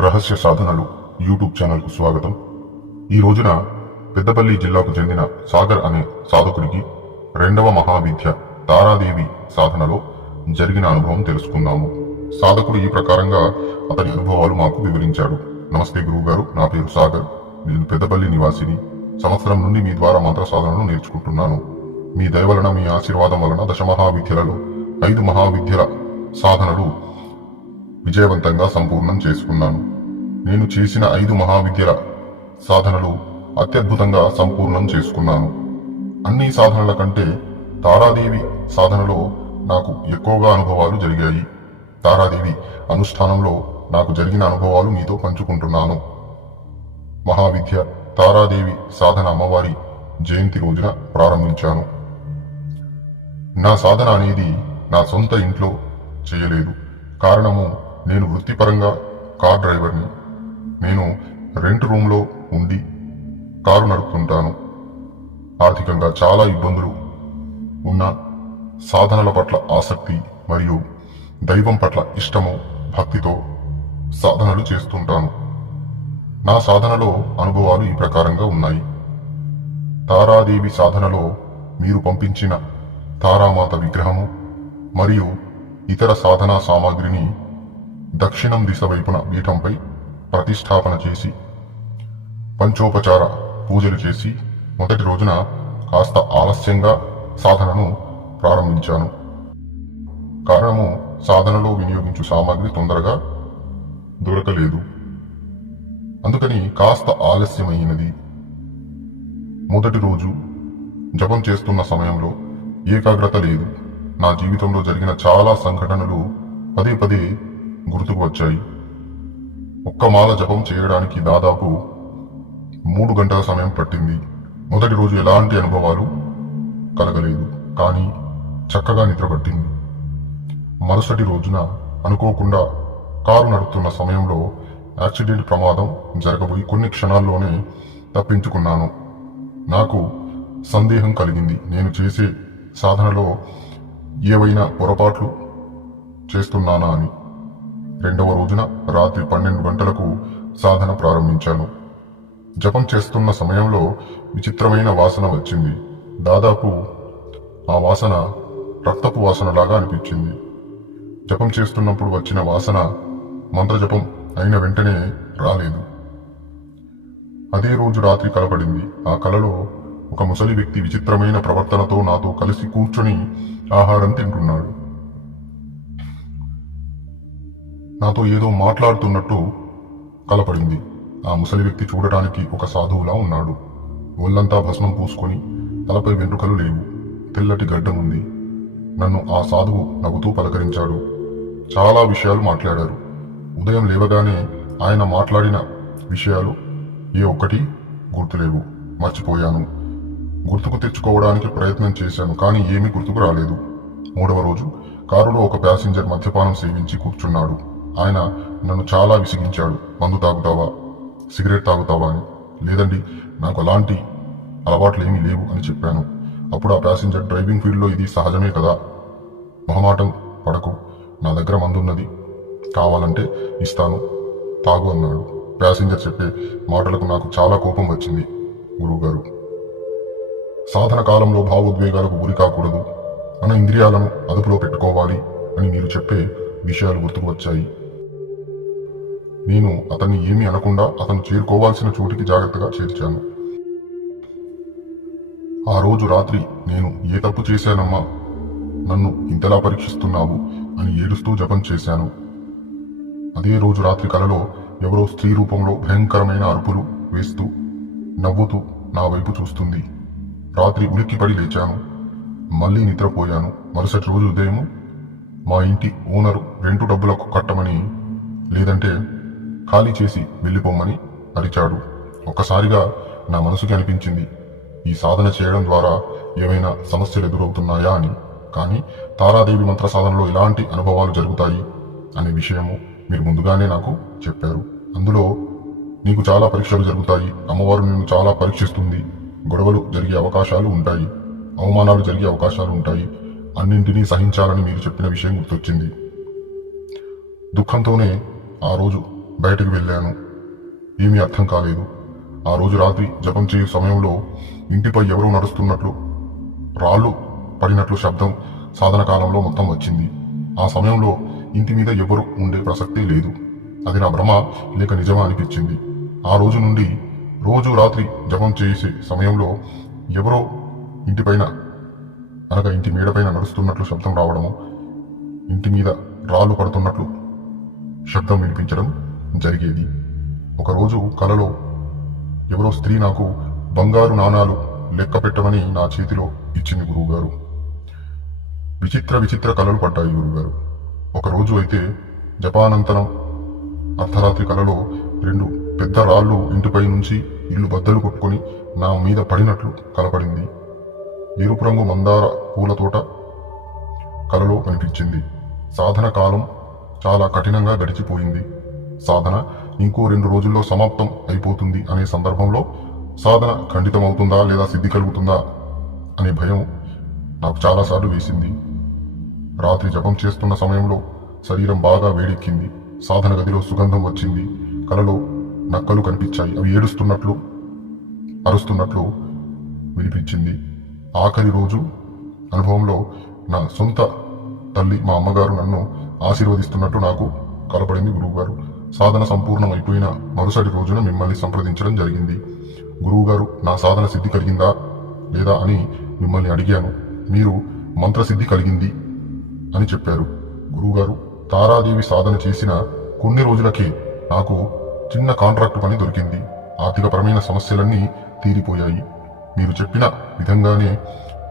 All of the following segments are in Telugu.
రహస్య సాధనలు యూట్యూబ్ ఛానల్కు స్వాగతం. ఈ రోజున పెద్దపల్లి జిల్లాకు చెందిన సాగర్ అనే సాధకుడికి రెండవ మహావిద్య తారాదేవి సాధనలో జరిగిన అనుభవం తెలుసుకుందాము. సాధకుడు ఈ ప్రకారంగా అతని అనుభవాలు మాకు వివరించాడు. నమస్తే గురువు గారు నా పేరు సాగర్. నేను పెద్దపల్లి నివాసిని. సంవత్సరం నుండి మీ ద్వారా మంత్ర సాధనను నేర్చుకుంటున్నాను. మీ దయ వలన మీ ఆశీర్వాదం వలన దశ మహావిద్యలలో ఐదు మహావిద్యల సాధనలు విజయవంతంగా సంపూర్ణం చేసుకున్నాను. నేను చేసిన ఐదు మహావిద్యల సాధనలు అత్యద్భుతంగా సంపూర్ణం చేసుకున్నాను. అన్ని సాధనల కంటే తారాదేవి సాధనలో నాకు ఎక్కువగా అనుభవాలు జరిగాయి. తారాదేవి అనుష్ఠానంలో నాకు జరిగిన అనుభవాలు మీతో పంచుకుంటున్నాను. మహావిద్య తారాదేవి సాధన అమ్మవారి జయంతి రోజున ప్రారంభించాను. నా సాధన అనేది నా సొంత ఇంట్లో చేయలేదు. కారణము నేను వృత్తిపరంగా కార్ డ్రైవర్ని. నేను రెంట్ రూమ్లో ఉండి కారు నడుపుతుంటాను. ఆర్థికంగా చాలా ఇబ్బందులు ఉన్న సాధనల పట్ల ఆసక్తి మరియు దైవం పట్ల ఇష్టము భక్తితో సాధనలు చేస్తుంటాను. నా సాధనలో అనుభవాలు ఈ ప్రకారంగా ఉన్నాయి. తారాదేవి సాధనలో మీరు పంపించిన తారామాత విగ్రహము మరియు ఇతర సాధనా సామాగ్రిని దక్షిణం దిశ వైపున పీఠంపై ప్రతిష్టాపన చేసి పంచోపచార పూజలు చేసి మొదటి రోజున కాస్త ఆలస్యంగా సాధనను ప్రారంభించాను. కారణము సాధనలో వినియోగించు సామాగ్రి తొందరగా దొరకలేదు. అందుకని కాస్త ఆలస్యమైనది. మొదటి రోజు జపం చేస్తున్న సమయంలో ఏకాగ్రత లేదు. నా జీవితంలో జరిగిన చాలా సంఘటనలు పదే పదే గుర్తుకు వచ్చాయి ఒక్క మాల జపం చేయడానికి దాదాపు మూడు గంటల సమయం పట్టింది. మొదటి రోజు ఎలాంటి అనుభవాలు కలగలేదు కానీ చక్కగా నిద్ర పట్టింది. మరుసటి రోజున అనుకోకుండా కారు నడుపుతున్న సమయంలో యాక్సిడెంట్ ప్రమాదం జరగబోయి కొన్ని క్షణాల్లోనే తప్పించుకున్నాను. నాకు సందేహం కలిగింది. నేను చేసే సాధనలో ఏవైనా పొరపాట్లు చేస్తున్నానా అని. రెండవ రోజున రాత్రి పన్నెండు గంటలకు సాధన ప్రారంభించాను. జపం చేస్తున్న సమయంలో విచిత్రమైన వాసన వచ్చింది. దాదాపు ఆ వాసన రక్తపు వాసనలాగా అనిపించింది. జపం చేస్తున్నప్పుడు వచ్చిన వాసన మంత్రజపం అయిన వెంటనే రాలేదు. అదే రోజు రాత్రి కలపడింది. ఆ కలలో ఒక ముసలి వ్యక్తి విచిత్రమైన ప్రవర్తనతో నాతో కలిసి కూర్చొని ఆహారం తింటున్నాడు. నాతో ఏదో మాట్లాడుతున్నట్టు కలపడింది. ఆ ముసలి వ్యక్తి చూడటానికి ఒక సాధువులా ఉన్నాడు. ఒళ్ళంతా భస్మం పూసుకొని తలపై వెంట్రుకలు లేవు. తెల్లటి గడ్డం ఉంది నన్ను ఆ సాధువు నవ్వుతూ పలకరించాడు. చాలా విషయాలు మాట్లాడారు. ఉదయం లేవగానే ఆయన మాట్లాడిన విషయాలు ఏ ఒక్కటి గుర్తులేవు. మర్చిపోయాను. గుర్తుకు తెచ్చుకోవడానికి ప్రయత్నం చేశాను కానీ ఏమీ గుర్తుకు రాలేదు. మూడవ రోజు కారులో ఒక ప్యాసింజర్ మద్యపానం సేవించి కూర్చున్నాడు. ఆయన నన్ను చాలా విసిగించాడు. మందు తాగుతావా? సిగరెట్ తాగుతావా అని. లేదండి నాకు అలాంటి అలవాట్లు ఏమీ లేవు అని చెప్పాను. అప్పుడు ఆ ప్యాసింజర్ డ్రైవింగ్ ఫీల్డ్లో ఇది సహజమే కదా? మొహమాటం పడకు. నా దగ్గర మందున్నది. కావాలంటే ఇస్తాను. తాగు అన్నాడు. ప్యాసింజర్ చెప్పే మాటలకు నాకు చాలా కోపం వచ్చింది గురువుగారు. సాధన కాలంలో భావోద్వేగాలకు గురి కాకూడదు. మన ఇంద్రియాలను అదుపులో పెట్టుకోవాలి అని మీరు చెప్పే విషయాలు గుర్తుకు వచ్చాయి. నేను అతన్ని ఏమీ అనకుండా అతను చేరుకోవాల్సిన చోటికి జాగ్రత్తగా చేర్చాను. ఆ రోజు రాత్రి నేను ఏ తప్పు చేశానమ్మా? నన్ను ఇంతలా పరీక్షిస్తున్నావు అని ఏడుస్తూ జపం చేశాను. అదే రోజు రాత్రి కలలో ఎవరో స్త్రీ రూపంలో భయంకరమైన అరుపులు వేస్తూ నవ్వుతూ నా వైపు చూస్తుంది. రాత్రి ఉలిక్కిపడి లేచాను. మళ్ళీ నిద్రపోయాను. మరుసటి రోజు ఉదయం మా ఇంటి ఓనరు రెంటు డబ్బులకు కట్టమని లేదంటే ఖాళీ చేసి వెళ్ళిపోమ్మని అరిచాడు. ఒక్కసారిగా నా మనసుకి అనిపించింది ఈ సాధన చేయడం ద్వారా ఏమైనా సమస్యలు ఎదురవుతున్నాయా అని. కానీ తారాదేవి మంత్ర సాధనలో ఇలాంటి అనుభవాలు జరుగుతాయి అనే విషయము మీరు ముందుగానే నాకు చెప్పారు. అందులో నీకు చాలా పరీక్షలు జరుగుతాయి అమ్మవారు నిన్ను చాలా పరీక్షిస్తుంది గొడవలు జరిగే అవకాశాలు ఉంటాయి అవమానాలు జరిగే అవకాశాలు ఉంటాయి అన్నింటినీ సహించాలని మీరు చెప్పిన విషయం గుర్తొచ్చింది. దుఃఖంతోనే ఆ రోజు బయటకు వెళ్ళాను. ఏమీ అర్థం కాలేదు. ఆ రోజు రాత్రి జపం చేయు సమయంలో ఇంటిపై ఎవరో నడుస్తున్నట్లు రాళ్ళు పడినట్లు శబ్దం సాధన కాలంలో మొత్తం వచ్చింది. ఆ సమయంలో ఇంటి మీద ఎవరు ఉండే ప్రసక్తే లేదు. అది నా భ్రమ లేక నిజమా అనిపించింది. ఆ రోజు నుండి రోజు రాత్రి జపం చేసే సమయంలో ఎవరో ఇంటిపైన అనగా ఇంటి మేడపైన నడుస్తున్నట్లు శబ్దం రావడము ఇంటి మీద రాళ్ళు పడుతున్నట్లు శబ్దం వినిపించడం జరిగేది. ఒకరోజు కలలో ఎవరో స్త్రీ నాకు బంగారు నాణాలు లెక్క పెట్టమని నా చేతిలో ఇచ్చింది గురువుగారు. విచిత్ర విచిత్ర కలలు పడ్డాయి గురువుగారు. ఒకరోజు అయితే జపానంతరం అర్ధరాత్రి కలలో రెండు పెద్ద రాళ్ళు ఇంటిపై నుంచి ఇల్లు బద్దలు కొట్టుకొని నా మీద పడినట్లు కలపడింది ఎరుపు రంగు మందార పూల తోట కలలో కనిపించింది. సాధన కాలం చాలా కఠినంగా గడిచిపోయింది. సాధన ఇంకో రెండు రోజుల్లో సమాప్తం అయిపోతుంది అనే సందర్భంలో సాధన ఖండితమవుతుందా లేదా సిద్ధి కలుగుతుందా అనే భయం నాకు చాలాసార్లు వేసింది. రాత్రి జపం చేస్తున్న సమయంలో శరీరం బాగా వేడెక్కింది. సాధన గదిలో సుగంధం వచ్చింది. కలలో నక్కలు కనిపించాయి. అవి ఏడుస్తున్నట్లు అరుస్తున్నట్లు వినిపించింది. ఆఖరి రోజు అనుభవంలో నా సొంత తల్లి మా అమ్మగారు నన్ను ఆశీర్వదిస్తున్నట్టు నాకు కలపడింది గురువుగారు. సాధన సంపూర్ణం అయిపోయిన మరుసటి రోజున మిమ్మల్ని సంప్రదించడం జరిగింది. గురువుగారు నా సాధన సిద్ధి కలిగిందా లేదా అని మిమ్మల్ని అడిగాను. మీరు మంత్రసిద్ధి కలిగింది అని చెప్పారు. గురువుగారు తారాదేవి సాధన చేసిన కొన్ని రోజులకే నాకు చిన్న కాంట్రాక్ట్ పని దొరికింది. ఆర్థికపరమైన సమస్యలన్నీ తీరిపోయాయి. మీరు చెప్పిన విధంగానే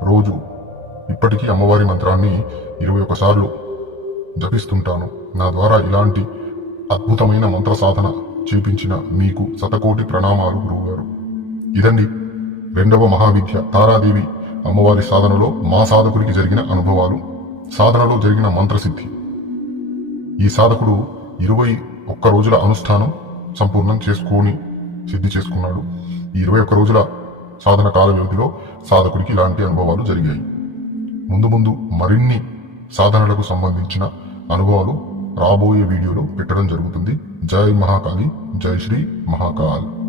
రోజు ఇప్పటికీ అమ్మవారి మంత్రాన్ని ఇరవై ఒకసార్లు జపిస్తుంటాను. నా ద్వారా ఇలాంటి అద్భుతమైన మంత్ర సాధన చేపించిన మీకు శతకోటి ప్రణామాలు గురువుగారు. ఇదండి రెండవ మహావిద్య తారాదేవి అమ్మవారి సాధనలో మా సాధకుడికి జరిగిన అనుభవాలు. సాధనలో జరిగిన మంత్రసిద్ధి. ఈ సాధకుడు ఇరవై ఒక్క రోజుల అనుష్ఠానం సంపూర్ణం చేసుకొని సిద్ధి చేసుకున్నాడు. ఈ ఇరవై ఒక్క రోజుల సాధన కాల వ్యవధిలో సాధకుడికి ఇలాంటి అనుభవాలు జరిగాయి. ముందు ముందు మరిన్ని సాధనలకు సంబంధించిన అనుభవాలు రాబోయే వీడియోలో పెట్టడం జరుగుతుంది. జై మహాకాళి జై శ్రీ మహాకాల్